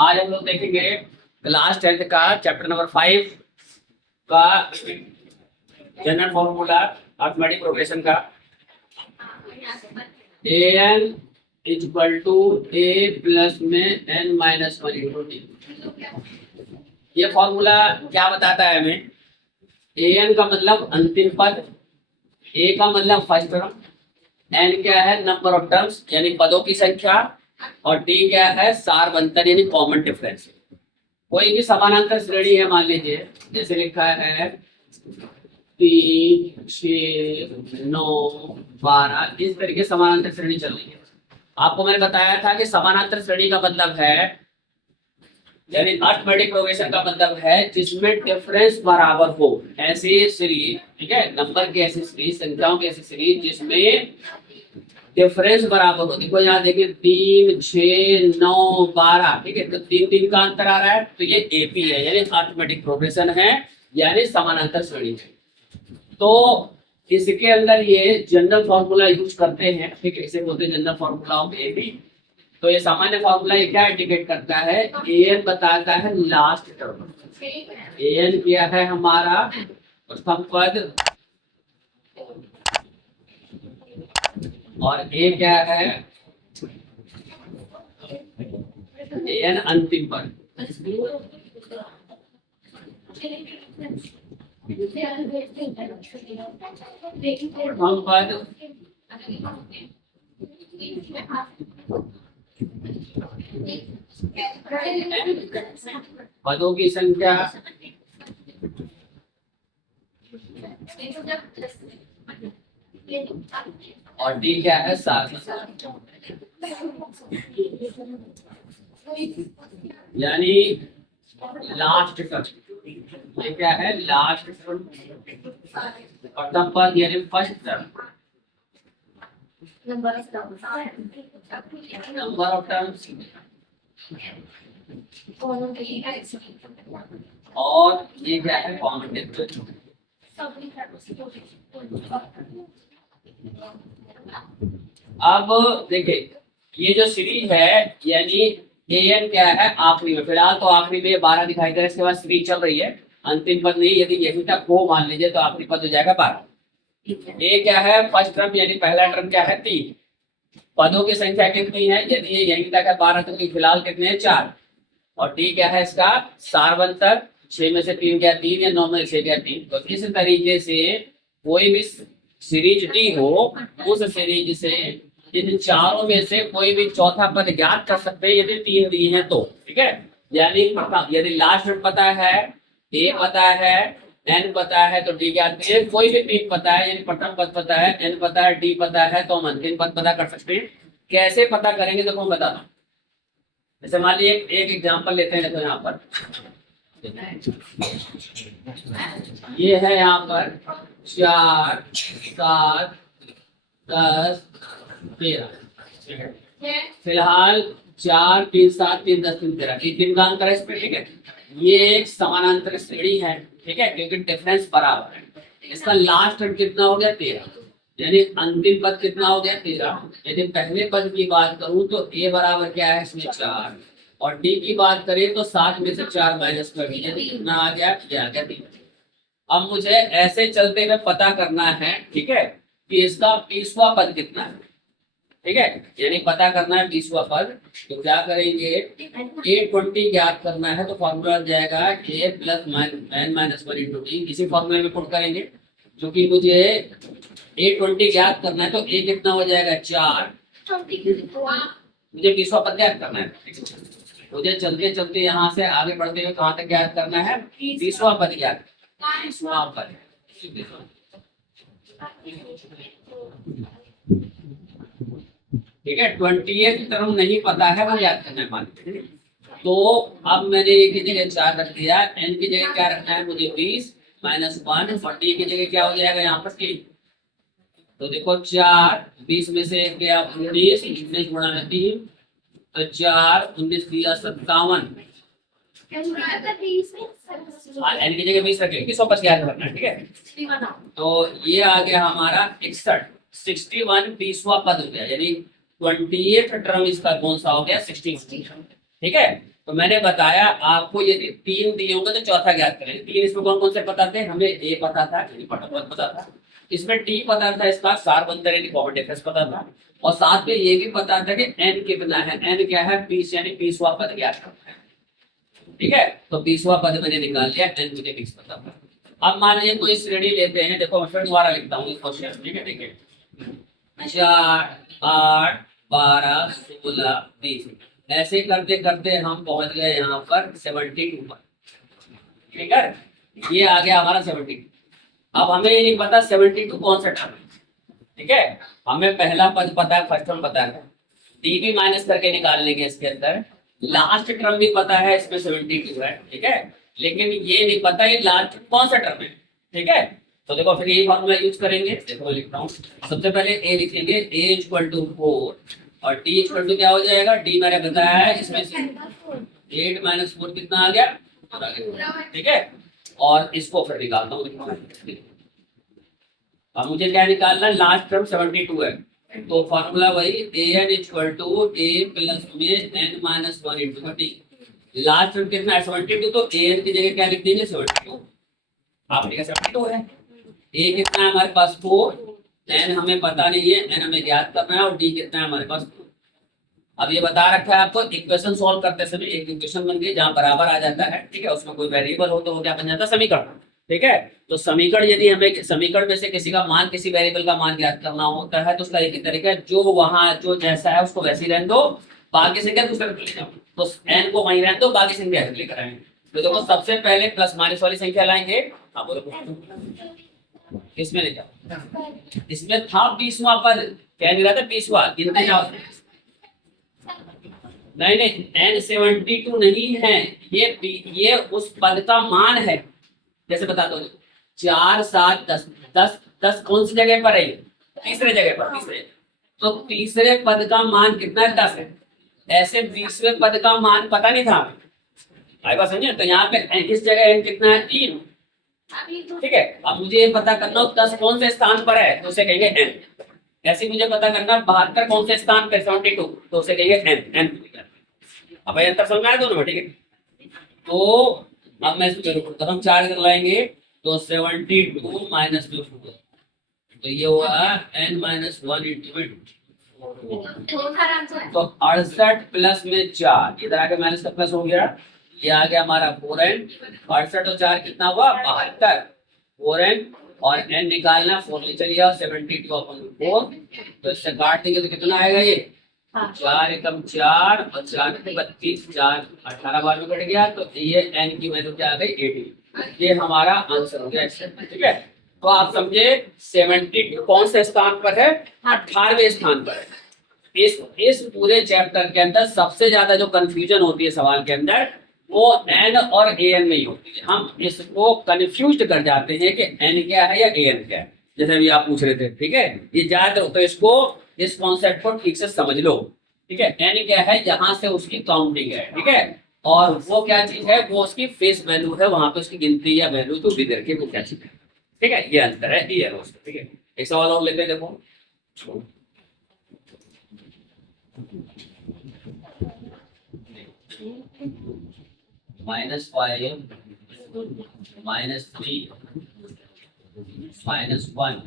आज हम लोग देखेंगे क्लास 10th का चैप्टर नंबर 5 का जनरल फॉर्मूला अर्थमेटिक प्रोग्रेशन का a n equal to a plus में n minus one into t. ये फॉर्मूला क्या बताता है हमें? ए एन का मतलब अंतिम पद, ए का मतलब फर्स्ट टर्म, एन क्या है नंबर ऑफ टर्म्स यानी पदों की संख्या, और टी क्या है सार अंतर यानी कॉमन डिफरेंस। कोई भी समानांतर श्रेणी है, मान लीजिए जैसे लिखा है 3, 6, 9, 12, इस तरीके समानांतर श्रेणी चल रही है। आपको मैंने बताया था कि समानांतर श्रेणी का मतलब है यानी अर्थमेटिक प्रोग्रेशन का मतलब है जिसमें डिफरेंस बराबर हो, ऐसी सीरीज, ठीक है, नंबर की ऐसी सीरीज, संख्याओं की ऐसी सीरीज जिसमें डिफरेंस बराबर हो। देखो यहाँ देखिए 3, 6, 9, 12, ठीक है, तो 3 का अंतर आ रहा है, तो ये एपी है यानी अर्थमेटिक प्रोग्रेशन है यानी समानांतर श्रेणी है। तो इसके अंदर ये जनरल फॉर्मूला यूज करते हैं, ठीक है, इसे बोलते हैं जनरल फॉर्मूला ऑफ एपी। तो ये सामान्य फॉर्मूला ये क्या इंडिकेट करता है? एन बताता है लास्ट टर्म, एन क्या है हमारा प्रथम पद, और ए क्या है एन अंतिम पद। प्रथम पद पदों की संख्या और डी क्या है सात, यानी लास्ट टर्म। ये क्या है? Last term. प्रथम पद यानी first term, number of terms, और ये क्या है कॉमन डिफरेंस। अब देखिए ये जो सीरीज है यानी एन क्या है आखिरी में, फिलहाल तो आखिरी में 12 दिखाई दे रहा है, इसके बाद सीरीज चल रही है, अंतिम पद नहीं। यदि यहीं तक हो मान लीजिए तो आखिरी पद हो जाएगा 12। ए क्या है फर्स्ट टर्म यानी पहला टर्म क्या है 3, पदों की संख्या कितनी है? यदि ये यहीं तक है 12 तो फिलहाल कितने हैं 4, और टी क्या है इसका सारवंतर, 6 में से 3 क्या 3 या 9 में से 6 क्या 3। तो इस तरीके से कोई भी सीरीज टी हो उस सीरीज से इन चारों में से कोई भी चौथा पद ज्ञात कर सकते हैं यदि 3 दिए हैं तो, ठीक है। यानी यदि लास्ट में पता है, ए पता है, एन पता है तो डी ज्ञात करिए। कोई भी 3 पता है यानी प्रथम पद पता है, एन पता है, डी पता है, तो हम अंतिम पद पता कर सकते हैं। कैसे पता करेंगे देखो मैं बताता हूँ। जैसे मान लीजिए एक एग्जाम्पल लेते हैं, देखो यहाँ पर ये है यहाँ पर 4, 7, 10, 13, फिलहाल 4, 3, 7, 3, 10, 3, 13, 3 का अंतर है इस पे, ठीक है। ये एक समानांतर श्रेणी है, ठीक है, क्योंकि डिफरेंस बराबर है। इसका लास्ट टर्म कितना हो गया 13, यानी अंतिम पद कितना हो गया 13। यदि पहले पद की बात करूं तो ए बराबर क्या है इसमें 4, और डी की बात करें तो 7 में से 4 माइनस कर दीजिए, तो कितना आ गया? ये आ गया 3। अब मुझे ऐसे चलते हुए पता करना है, ठीक है, कि इसका 20वां पद कितना है, ठीक है, यानी पता करना है 20वां पद। तो क्या करेंगे? A20 ज्ञात करना है तो फॉर्मूला आ जाएगा a plus n minus 1 into T. इसी फॉर्मूले में पुट करेंगे, क्योंकि मुझे A20 ज्ञात करना है तो a कितना हो जाएगा 4, मुझे 20वां पद ज्ञात करना है। मुझे चलते चलते यहाँ से आगे बढ़ते हुए कहाँ तक ज्ञात करना है? 20वां पद ज्ञात, 20वां पद, ठीक है। 20th टर्म नहीं पता है वो याद करना है मान लीजिए। तो अब मैंने ए की जगह 4 रख दिया, एन की जगह क्या रखना है मुझे 20 माइनस 1, और टी की जगह क्या हो जाएगा यहाँ पर 3। तो देखो 4, 20 में से क्या 19, 19 गुणा में 3, तो 4, 19 दिया 57, एन की जगह 20 रखेंगे, 100 बस याद रखना है, ठीक है। तो ये आ गया हमारा 61, 61 20वां पद हो गया, यानी 20th टर्म इसका कौन सा हो गया 60, ठीक है। तो मैंने बताया आपको यदि 3 दिए होंगे तो चौथा ज्ञात करें। 3 इसमें कौन कौन से पता थे? हमें ए पता था, पता था, इसमें टी पता था, इसका कार्बन यानी कॉमन डिफरेंस पता था, और साथ में ये भी पता था कि एन कितना है। एन क्या है? 20 यानी 20वां पद ज्ञात करना है। ठीक है, तो 20वां पद मैंने निकाल लिया, एन मुझे 20 पता था। अब मान लीजिए कोई श्रेणी लेते हैं, देखो मैं फिर दोबारा लिखता हूँ क्वेश्चन। ठीक है, देखिए 4 8 12 16 20 ऐसे करते करते हम पहुंच गए यहाँ पर 72 पर। ठीक है, ये आ गया हमारा 72। अब हमें ये नहीं पता 72 कौन सा टर्म है। ठीक है, हमें पहला पद पता है, फर्स्ट टर्म पता है, डी भी माइनस करके निकाल लेंगे इसके अंदर। लास्ट टर्म भी पता है, इसमें 72 है। ठीक है, लेकिन ये नहीं पता ये लास्ट कौन सा टर्म है। ठीक है, तो देखो फिर यही फॉर्मूला यूज करेंगे। देखो मैं लिखता हूँ, सबसे पहले ए लिखेंगे, ए इक्वल टू 4 और डी इक्वल टू क्या हो जाएगा? डी मैंने बताया है, इसमें से 8 माइनस 4 कितना आ गया? ठीक है, और इसको फिर निकालता हूँ। अब मुझे क्या निकालना है? लास्ट टर्म 72 है, तो फॉर्मूला वही a n equal to a plus में n minus 1 into d. Last term कितना है? 72, तो ए एन की जगह क्या लिख देंगे? 72। आपने कहा 72 है। ए कितना है हमारे पास? 4। एन हमें पता नहीं है, एन हमें ज्ञात करना है, और डी कितना है हमारे पास? 2। अब ये बता रखा है आपको, इक्वेशन सॉल्व करते समय एक इक्वेशन बन गई जहां बराबर आ जाता है। ठीक है, उसमें कोई वेरिएबल हो तो वो क्या बन जाता है? समीकरण। ठीक है, तो समीकरण यदि हमें समीकरण में से किसी का मान, किसी वेरिएबल का मान ज्ञात करना होता है तो उसका एक ही तरीका है, जो वहां जो जैसा है उसको वैसे ही रहने दो, बाकी संख्या दूसरे पे ले जाओ। तो एन को वहीं रहने दो, बाकी संख्या ऐसे लेकर आएंगे। तो देखो सबसे पहले प्लस माइनस वाली संख्या लाएंगे। हाँ बोलो, किसमें ले जाओ? इसमें था 20वां पद, क्या नहीं रहा था? 20वां, गिनते जाओ। नहीं नहीं, एन 72 नहीं है, ये उस पद का मान है। जैसे बता दो, 4 7 10 10 10 कौन सी जगह पर है? तीसरे जगह पर, तीसरे। तो तीसरे पद का मान कितना है? 10 है। ऐसे 20वें पद का मान पता नहीं था हमें, बात समझे? तो यहाँ पे किस जगह एन कितना है? 3। ठीक है, अब मुझे ये पता करना 10 कौन से स्थान पर है, तो उसे कहेंगे एन। ऐसे मुझे पता करना 72 कौन से स्थान पर, 72, तो उसे कहेंगे एन। एन अब भाई अंतर समझ में आया दोनों में? ठीक है, तो अब मैं इसको जरूर तो हम 4 कर लाएंगे, तो 72 माइनस 2, तो ये हुआ n माइनस 1 इंटू 2। तो 68 प्लस में 4, इधर आके माइनस का प्लस हो गया, ये आ गया हमारा 4n। 68 और 4 कितना हुआ? 72। 4n और n निकालना, 4 ले चलिए, 72 अपन 4, तो इससे काट देंगे तो कितना आएगा? ये 4 एकम 4 और 4 32, 4 18 बार में कट गया, तो ये n की वैल्यू क्या आ गई? 80। ये हमारा आंसर हो गया इससे। ठीक है, तो आप समझे 72 कौन से स्थान पर है? 18वें स्थान पर है। इस पूरे चैप्टर के अंदर सबसे ज्यादा जो कंफ्यूजन होती है सवाल के अंदर, वो एन और ए एन में ही होती है। हम इसको कंफ्यूज कर जाते हैं कि एन क्या है या ए एन क्या है, जैसे अभी आप पूछ रहे थे। ठीक है, ये ज्यादा तो इसको, इस कॉन्सेप्ट को ठीक से समझ लो। ठीक है, एन क्या है? जहां से उसकी काउंटिंग है। ठीक है, और वो क्या चीज है? वो उसकी फेस वैल्यू है, वहां पे उसकी गिनती या वैल्यू तो भी करके वो क्या चीज है। ठीक है, ये अंतर है, ये है उसका। ठीक है, एक सवाल और लेते हैं, देखो -5 -3 -1।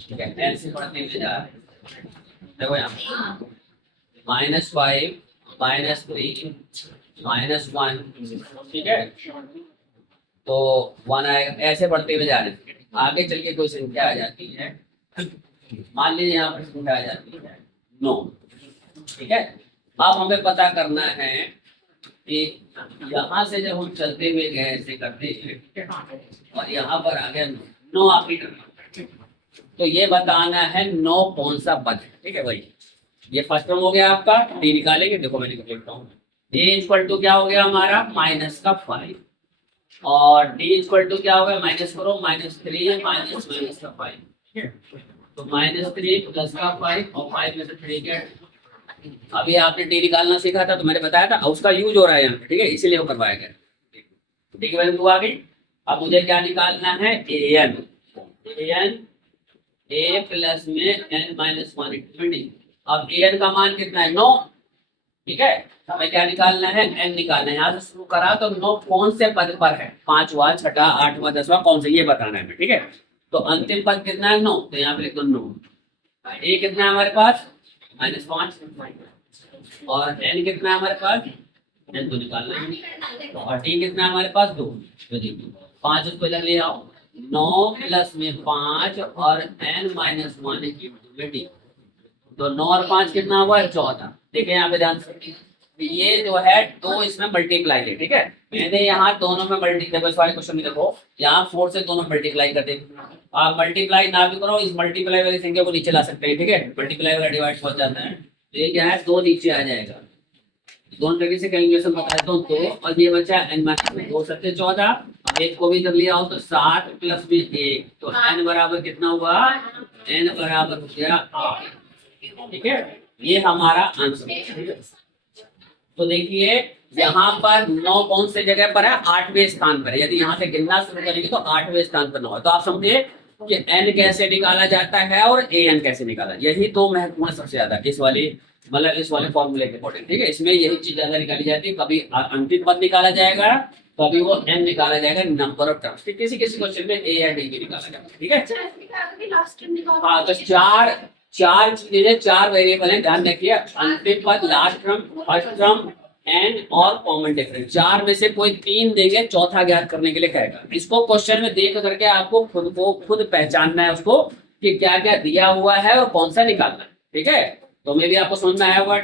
ठीक है, एन से बढ़ते हुए जा रहे हैं। देखो यहाँ -5 -3 -1। ठीक है, तो 1 आएगा, ऐसे बढ़ते हुए जा रहे हैं। आगे चल के कोई संख्या आ जाती है, मान लीजिए यहाँ पर संख्या आ जाती है 9। ठीक है, अब हमें पता करना है कि यहाँ से जब हम चलते हुए गए ऐसे करते हैं और यहाँ पर आ गया 9 आखिरी टर्म, तो ये बताना है 9 कौन सा पद है। ठीक है भाई, ये फर्स्ट टर्म हो गया आपका, डी निकालेंगे। देखो मैं लिखता हूँ, ए इक्वल टू क्या हो गया हमारा? -5, और डी इक्वल टू क्या होगा? माइनस करो, -3 माइनस का 5, तो -3 प्लस का 5 और 5 में से 3 गया। अभी आपने डी निकालना सीखा था तो मैंने बताया था, उसका यूज हो रहा है यहाँ पे। ठीक है, इसीलिए वो करवाया गया। ठीक है, आ गई। अब मुझे क्या निकालना है? A N. ए प्लस में n -1 इंटू डी। अब ए एन का मान कितना है? 9। ठीक है, हमें क्या निकालना है, n निकालना है। यहाँ से शुरू करा तो 9 कौन से पद पर है, 5वां, 6वां, 8वां, 10वां, कौन से, ये बताना है हमें। ठीक है, तो अंतिम पद कितना है, 9, तो यहाँ पे लिख दो 9। a कितना है हमारे पास, -5, और n कितना है हमारे पास, n तो निकालना है, और t कितना है हमारे पास, 2। तो देखिए 5 उसको इधर ले आओ, 9 प्लस में 5 और n-1 की टी, तो 9 और 5 कितना हुआ है, 14। देखिए यहाँ पे ध्यान से, ये जो है 2 इसमें मल्टीप्लाई है। ठीक है, मैंने यहाँ दोनों में मल्टीप्लाई, देखो इस वाले क्वेश्चन में देखो, यहाँ 4 से दोनों मल्टीप्लाई कर दे। आप मल्टीप्लाई ना भी करो, इस मल्टीप्लाई वाली संख्या को नीचे ला सकते हैं। ठीक है, मल्टीप्लाई वाला डिवाइड हो जाता है, तो ये क्या है, 2 नीचे आ जाएगा। दोनों तरीके से कैलकुलेशन बताया तो 2, और ये बचा n-2 सत्ते 14, एक को भी जब लिया हो तो 7 प्लस में 1, तो n बराबर कितना हुआ, n बराबर हो गया 8। ठीक है, ये हमारा आंसर है। तो देखिए यहाँ पर 9 कौन से जगह पर है, 8वें स्थान पर है। यदि यहाँ से गिनना शुरू करेंगे तो 8वें स्थान पर 9 है। तो आप समझिए कि n कैसे निकाला जाता है और an कैसे निकाला, यही 2 महत्वपूर्ण सबसे ज्यादा इस वाली, मतलब इस वाले फॉर्मूले के अकॉर्डिंग। ठीक है, इसमें यही चीज ज्यादा निकाली जाती है, कभी अंतिम पद निकाला जाएगा, कभी वो n निकाला जाएगा, नंबर ऑफ टर्म्स। किसी किसी क्वेश्चन में a या d भी निकाला जाएगा। ठीक है, हाँ, तो चार चीजें, 4 वेरिएबल है, ध्यान रखिए, अंतिम पद, last term, first term, N और कॉमन डिफरेंस। 4 में से कोई 3 देंगे, चौथा ज्ञात करने के लिए कहेगा। इसको क्वेश्चन में देख करके आपको खुद पहचानना है उसको कि क्या क्या दिया हुआ है और कौन सा निकालना है। ठीक है, तो मे भी आपको समझ में आया होगा।